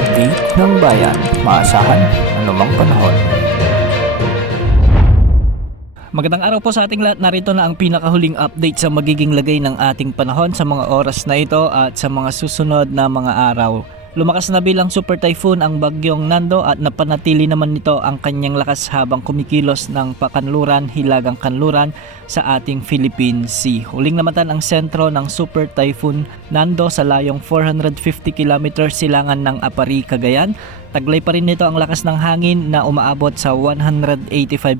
update ng bayan, maasahan anumang panahon. Magandang araw po sa ating lahat. Narito na ang pinakahuling update sa magiging lagay ng ating panahon sa mga oras na ito at sa mga susunod na mga araw. Lumakas na bilang super typhoon ang bagyong Nando at napanatili naman nito ang kanyang lakas habang kumikilos ng pakanluran, hilagang kanluran sa ating Philippine Sea. Huling namatan ang sentro ng super typhoon Nando sa layong 450 km silangan ng Apari, Cagayan. Taglay pa rin nito ang lakas ng hangin na umaabot sa 185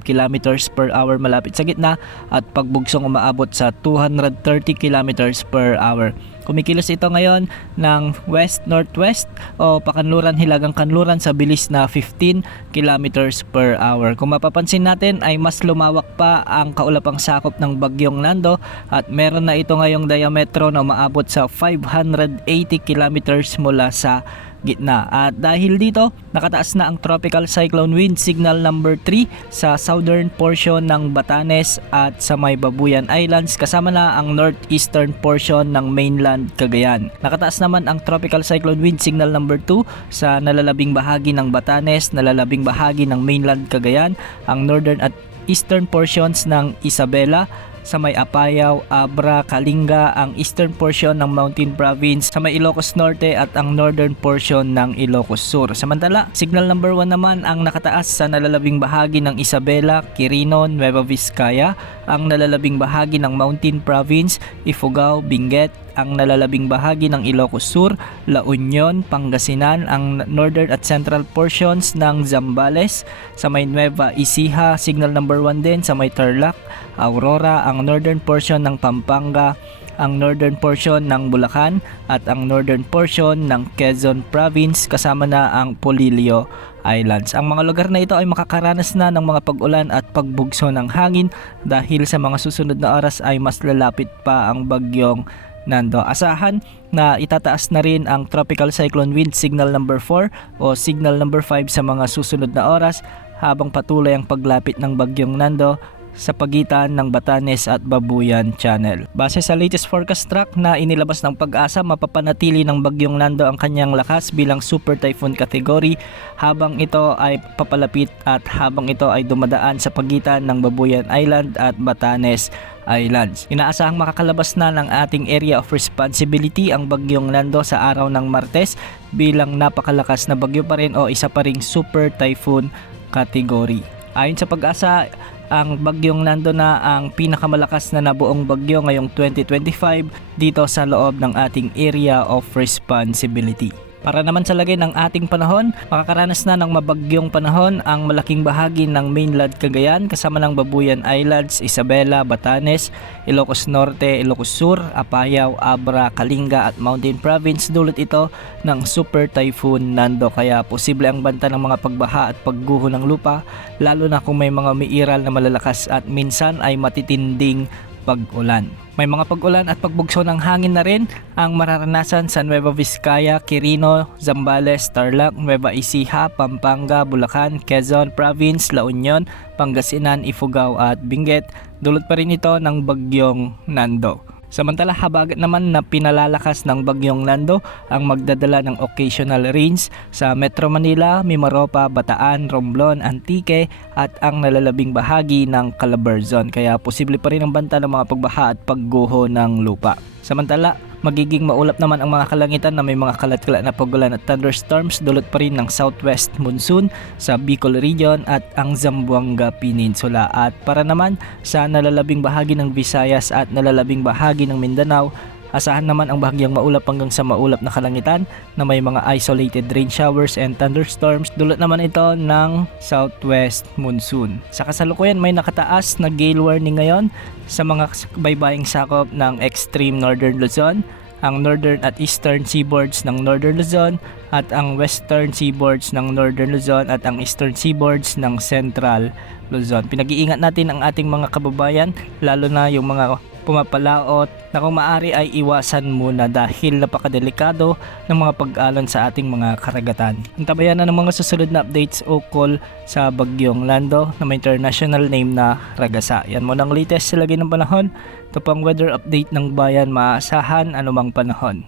km per hour malapit sa gitna at pagbugsong umaabot sa 230 km per hour. Kumikilos ito ngayon ng west-northwest o pakanluran hilagang kanluran sa bilis na 15 km per hour. Kung mapapansin natin ay mas lumawak pa ang kaulapang sakop ng bagyong Nando at meron na ito ngayong diametro na umaabot sa 580 km mula sa gitna. At dahil dito, nakataas na ang tropical cyclone wind signal number 3 sa southern portion ng Batanes at sa may Babuyan Islands kasama na ang northeastern portion ng mainland Cagayan. Nakataas naman ang tropical cyclone wind signal number 2 sa nalalabing bahagi ng Batanes, nalalabing bahagi ng mainland Cagayan, ang northern at eastern portions ng Isabela, sa may Apayao, Abra, Kalinga, ang eastern portion ng Mountain Province, sa may Ilocos Norte at ang northern portion ng Ilocos Sur. Samantala, signal number 1 naman ang nakataas sa nalalabing bahagi ng Isabela, Quirino, Nueva Vizcaya, ang nalalabing bahagi ng Mountain Province, Ifugao, Benguet, ang nalalabing bahagi ng Ilocos Sur, La Union, Pangasinan, ang northern at central portions ng Zambales, sa may Nueva Ecija, signal number 1 din sa may Tarlac, Aurora, ang northern portion ng Pampanga, ang northern portion ng Bulacan at ang northern portion ng Quezon Province kasama na ang Polillo Islands. Ang mga lugar na ito ay makakaranas na ng mga pag-ulan at pagbugso ng hangin dahil sa mga susunod na oras ay mas lalapit pa ang bagyong Nando. Asahan na itataas na rin ang tropical cyclone wind signal number 4 o signal number 5 sa mga susunod na oras habang patuloy ang paglapit ng bagyong Nando sa pagitan ng Batanes at Babuyan Channel. Base sa latest forecast track na inilabas ng Pag-asa, mapapanatili ng bagyong Nando ang kanyang lakas bilang super typhoon category habang ito ay papalapit at habang ito ay dumadaan sa pagitan ng Babuyan Island at Batanes Islands. Inaasahang makakalabas na ng ating area of responsibility ang bagyong Nando sa araw ng Martes bilang napakalakas na bagyo pa rin o isa pa ring super typhoon category. Ayon sa Pag-asa, ang bagyong Nando na ang pinakamalakas na nabuong bagyo ngayong 2025 dito sa loob ng ating area of responsibility. Para naman sa lagay ng ating panahon, makakaranas na ng mabagyong panahon ang malaking bahagi ng mainland Cagayan kasama ng Babuyan Islands, Isabela, Batanes, Ilocos Norte, Ilocos Sur, Apayao, Abra, Kalinga at Mountain Province. Dulot ito ng super typhoon Nando kaya posible ang banta ng mga pagbaha at pagguho ng lupa lalo na kung may mga umiiral na malalakas at minsan ay matitinding pag-ulan. May mga pag-ulan at pagbugso ng hangin na rin ang mararanasan sa Nueva Vizcaya, Quirino, Zambales, Tarlac, Nueva Ecija, Pampanga, Bulacan, Quezon Province, La Union, Pangasinan, Ifugao at Benguet. Dulot pa rin ito ng bagyong Nando. Samantala, habagat naman na pinalalakas ng bagyong Nando ang magdadala ng occasional rains sa Metro Manila, Mimaropa, Bataan, Romblon, Antique at ang nalalabing bahagi ng Calabarzon. Kaya posible pa rin ang banta ng mga pagbaha at pagguho ng lupa. Samantala, magiging maulap naman ang mga kalangitan na may mga kalat-kalat na pagulan at thunderstorms dulot pa rin ng southwest monsoon sa Bicol region at ang Zamboanga Peninsula. At para naman sa nalalabing bahagi ng Visayas at nalalabing bahagi ng Mindanao, asahan naman ang bahagyang maulap hanggang sa maulap na kalangitan na may mga isolated rain showers and thunderstorms. Dulot naman ito ng southwest monsoon. Sa kasalukuyan may nakataas na gale warning ngayon sa mga baybaying sakop ng extreme northern Luzon, ang northern at eastern seaboards ng northern Luzon at ang western seaboards ng northern Luzon at ang eastern seaboards ng central Luzon. Pinag-iingat natin ang ating mga kababayan lalo na yung mga pumapalaot na kung maaari ay iwasan muna dahil napakadelikado ng mga pag-alon sa ating mga karagatan. Antabayan na ng mga susunod na updates ukol sa bagyong Nando na may international name na Ragasa. Yan mo ng latest sa lagay ng panahon. Ito pang weather update ng bayan, maasahan anumang panahon.